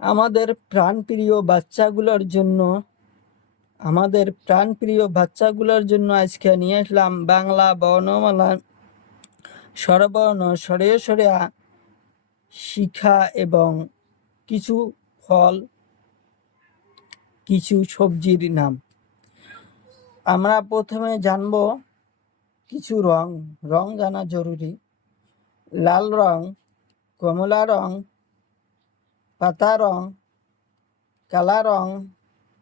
আমাদের প্রাণপ্রিয় বাচ্চাগুলোর জন্য আজকে নিয়ে আসলাম বাংলা বর্ণমালার স্বরবর্ণ স্বরে শিক্ষা এবং কিছু ফল, কিছু সবজির নাম। আমরা প্রথমে জানব কিছু রং জানা জরুরি। লাল রং, কমলা রং, পাতা রং, কালা রং,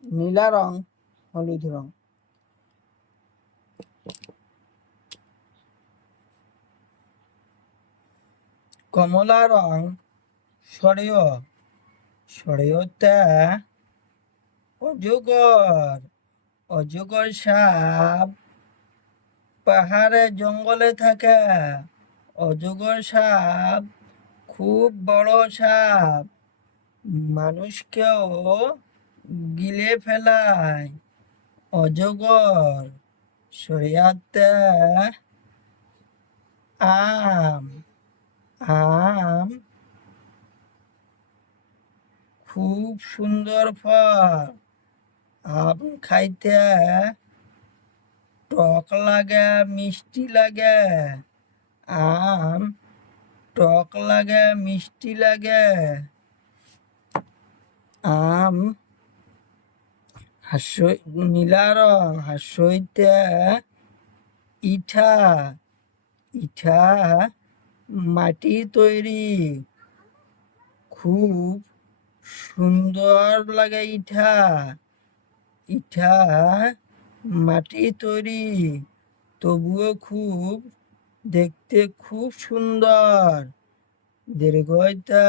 নীলা রং, হলুদ রং। কমলা রং সরেয়তে অজগর সাপ পাহাড়ে জঙ্গলে থাকে। অজগর সাপ খুব বড় সাপ, মানুষকেও গিলে ফেলায়। অজগর। সরিয়াতে আম খুব সুন্দর ফল। আম খাইতে টক লাগে, মিষ্টি লাগে। আম টক লাগে, মিষ্টি লাগে। আম নীলা রং। হাসইতে ইটা মাটি তৈরি, খুব সুন্দর লাগে। ইটা মাটি তৈরি, তবুও দেখতে খুব সুন্দর। দীর্ঘইতে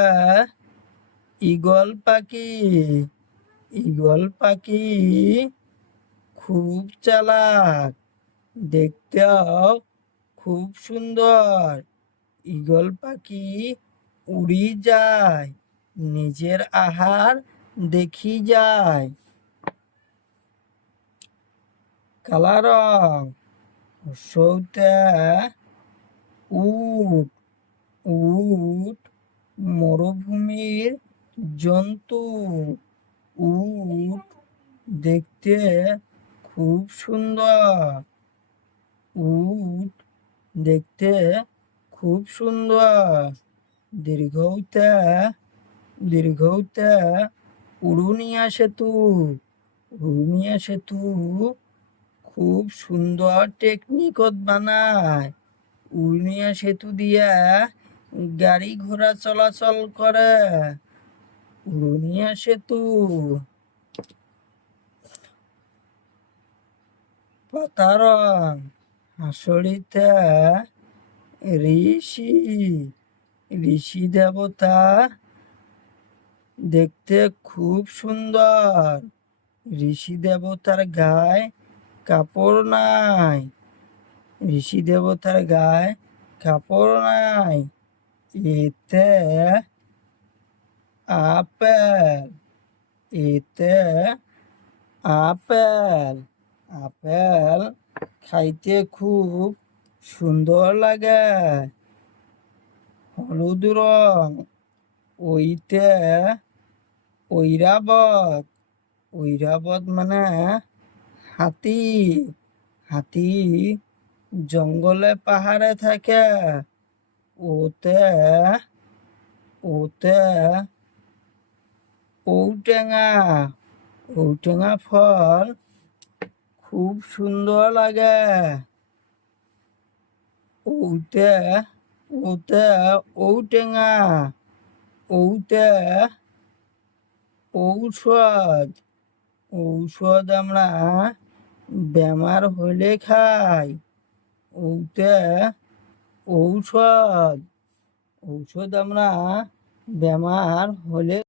ঈগল পাখি খুব চালাক, দেখতেও খুব সুন্দর। ঈগল পাখি উড়ি যায়, নিজের আহার দেখি যায়। কালা রং। সৌতে উট মরুভূমির জন্তু। উট দেখতে খুব সুন্দর। দীর্ঘৌতে উড়ুনিয়া সেতু খুব সুন্দর টেকনিকত বানায়। উড়ুনিয়া সেতু দিয়া গাড়ি ঘোড়া চলাচল করে। উড়ুনিয়া সেতু। পাতা রং। হাসড়িতে ঋষি দেবতা দেখতে খুব সুন্দর। ঋষি দেবতার গায়ে কাপড় নাই। এতে আপেল খাইতে খুব সুন্দর লাগে। হলুদ রং। ঐরাবত মানে হাতি জঙ্গলে পাহাড়ে থাকে। ওতে ঔটেঙা ফল খুব সুন্দর লাগে। ঔটেঙা ঔষধ আমরা বেমার হলে খাই। ঔষধ আমরা বেমার হলে